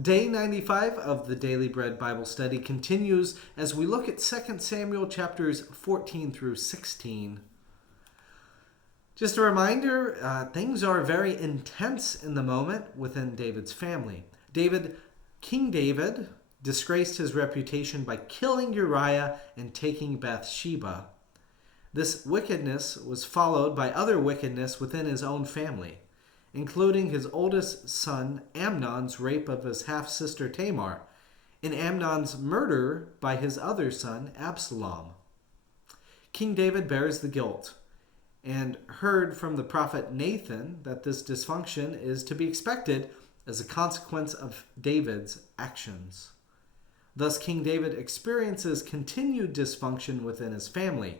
Day 95 of the Daily Bread Bible Study continues as we look at 2 Samuel chapters 14 through 16. Just a reminder, things are very intense in the moment within David's family. King David, disgraced his reputation by killing Uriah and taking Bathsheba. This wickedness was followed by other wickedness within his own family, including his oldest son Amnon's rape of his half-sister Tamar, and Amnon's murder by his other son Absalom. King David bears the guilt and heard from the prophet Nathan that this dysfunction is to be expected as a consequence of David's actions. Thus, King David experiences continued dysfunction within his family,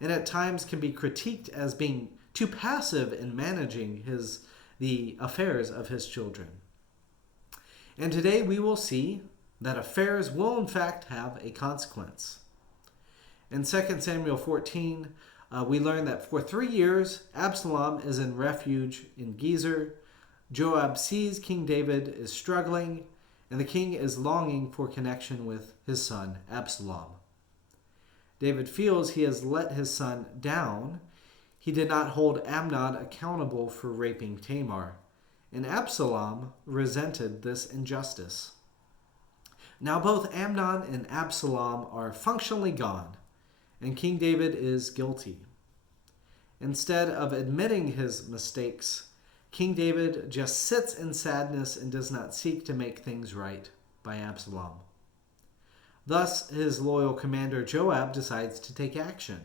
and at times can be critiqued as being too passive in managing the affairs of his children. And today we will see that affairs will in fact have a consequence. In 2 Samuel 14, we learn that for 3 years, Absalom is in refuge in Gezer. Joab sees King David is struggling, and the king is longing for connection with his son Absalom. David feels he has let his son down. He did not hold Amnon accountable for raping Tamar, and Absalom resented this injustice. Now both Amnon and Absalom are functionally gone, and King David is guilty. Instead of admitting his mistakes, King David just sits in sadness and does not seek to make things right by Absalom. Thus, his loyal commander Joab decides to take action.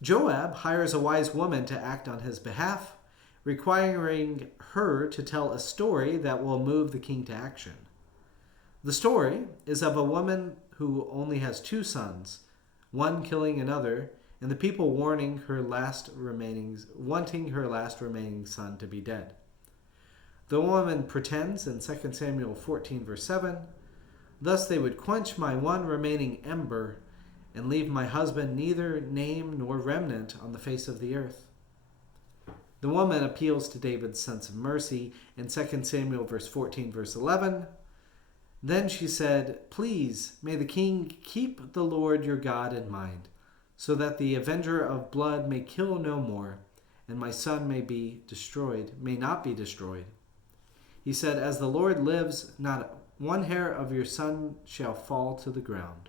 Joab hires a wise woman to act on his behalf, requiring her to tell a story that will move the king to action. The story is of a woman who only has 2 sons, one killing another, and the people wanting her last remaining son to be dead. The woman pretends in 2 Samuel 14 verse 7, "Thus they would quench my one remaining ember, and leave my husband neither name nor remnant on the face of the earth." The woman appeals to David's sense of mercy in 2 Samuel verse 14 verse 11. Then she said, "Please, may the king keep the Lord your God in mind, so that the avenger of blood may kill no more, and my son may not be destroyed." He said, "As the Lord lives, not one hair of your son shall fall to the ground."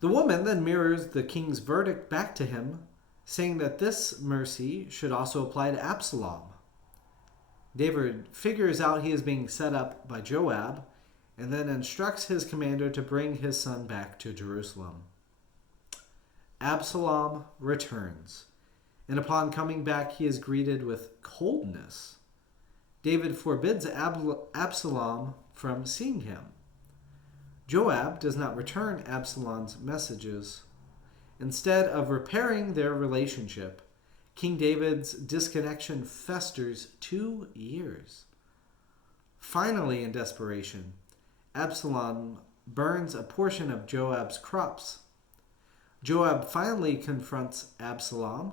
The woman then mirrors the king's verdict back to him, saying that this mercy should also apply to Absalom. David figures out he is being set up by Joab, and then instructs his commander to bring his son back to Jerusalem. Absalom returns, and upon coming back he is greeted with coldness. David forbids Absalom from seeing him. Joab does not return Absalom's messages. Instead of repairing their relationship, King David's disconnection festers 2 years. Finally, in desperation, Absalom burns a portion of Joab's crops. Joab finally confronts Absalom,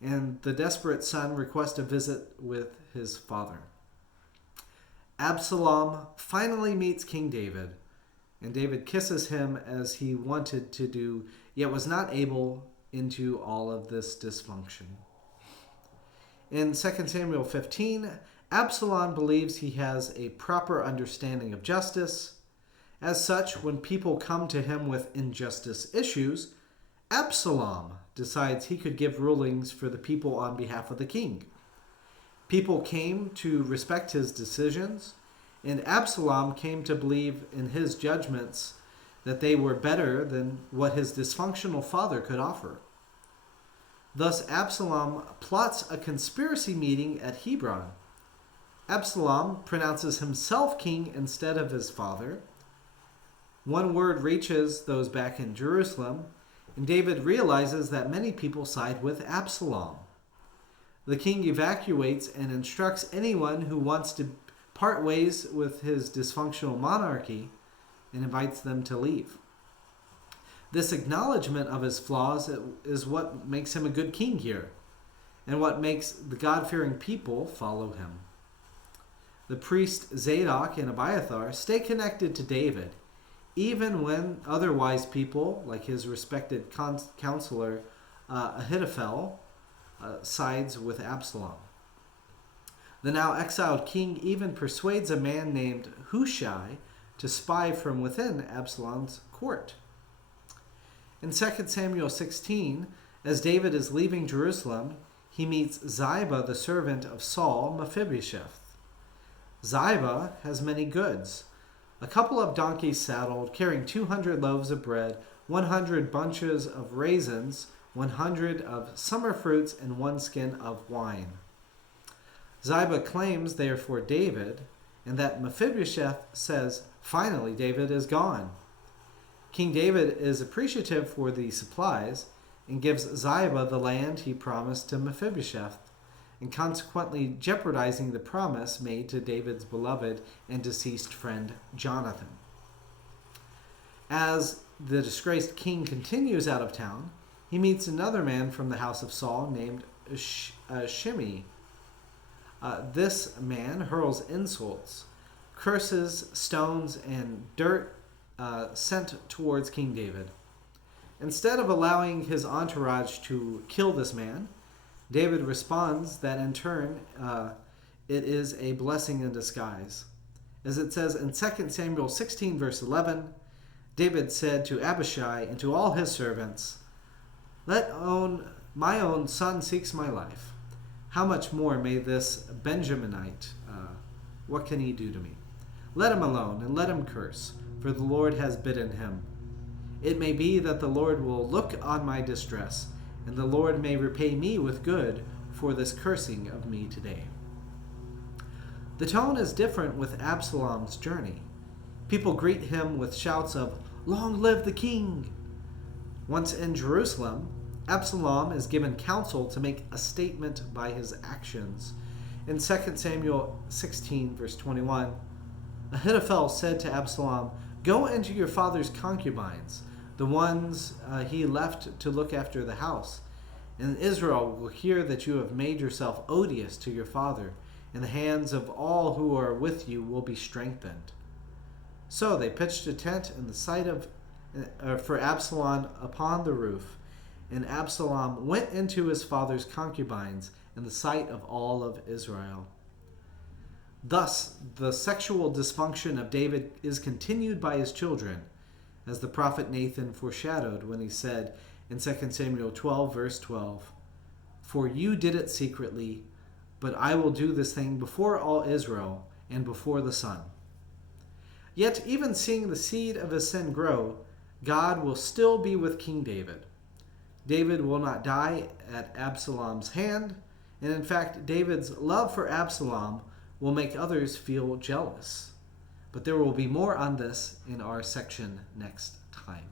and the desperate son requests a visit with his father. Absalom finally meets King David, and David kisses him as he wanted to do, yet was not able into all of this dysfunction. In 2 Samuel 15, Absalom believes he has a proper understanding of justice. As such, when people come to him with injustice issues, Absalom decides he could give rulings for the people on behalf of the king. People came to respect his decisions, and Absalom came to believe in his judgments that they were better than what his dysfunctional father could offer. Thus, Absalom plots a conspiracy meeting at Hebron. Absalom pronounces himself king instead of his father. One word reaches those back in Jerusalem, and David realizes that many people side with Absalom. The king evacuates and instructs anyone who wants to part ways with his dysfunctional monarchy and invites them to leave. This acknowledgement of his flaws is what makes him a good king here, and what makes the God-fearing people follow him. the priest Zadok and Abiathar stay connected to David, even when other wise people, like his respected counselor Ahithophel, sides with Absalom. The now exiled king even persuades a man named Hushai to spy from within Absalom's court. In 2 Samuel 16, as David is leaving Jerusalem, he meets Ziba, the servant of Saul, Mephibosheth. Ziba has many goods: a couple of donkeys saddled, carrying 200 loaves of bread, 100 bunches of raisins, 100 of summer fruits, and 1 skin of wine. Ziba claims they are for David, and that Mephibosheth says, "Finally, David is gone." King David is appreciative for the supplies and gives Ziba the land he promised to Mephibosheth, and consequently jeopardizing the promise made to David's beloved and deceased friend Jonathan. As the disgraced king continues out of town, he meets another man from the house of Saul named Shimei. This man hurls insults, curses, stones, and dirt sent towards King David. Instead of allowing his entourage to kill this man, David responds that in turn it is a blessing in disguise. As it says in 2 Samuel 16 verse 11, David said to Abishai and to all his servants, my own son seeks my life. How much more may this Benjaminite, what can he do to me? Let him alone and let him curse, for the Lord has bidden him. It may be that the Lord will look on my distress, and the Lord may repay me with good for this cursing of me today. The tone is different with Absalom's journey. People greet him with shouts of, "Long live the king!" Once in Jerusalem, Absalom is given counsel to make a statement by his actions. In 2 Samuel 16, verse 21, Ahithophel said to Absalom, "Go into your father's concubines, the ones he left to look after the house, and Israel will hear that you have made yourself odious to your father, and the hands of all who are with you will be strengthened." So they pitched a tent in the sight of for Absalom upon the roof, and Absalom went into his father's concubines in the sight of all of Israel. Thus, the sexual dysfunction of David is continued by his children, as the prophet Nathan foreshadowed when he said in 2 Samuel 12, verse 12, "For you did it secretly, but I will do this thing before all Israel and before the sun." Yet, even seeing the seed of his sin grow, God will still be with King David. David will not die at Absalom's hand, and in fact, David's love for Absalom will make others feel jealous. But there will be more on this in our section next time.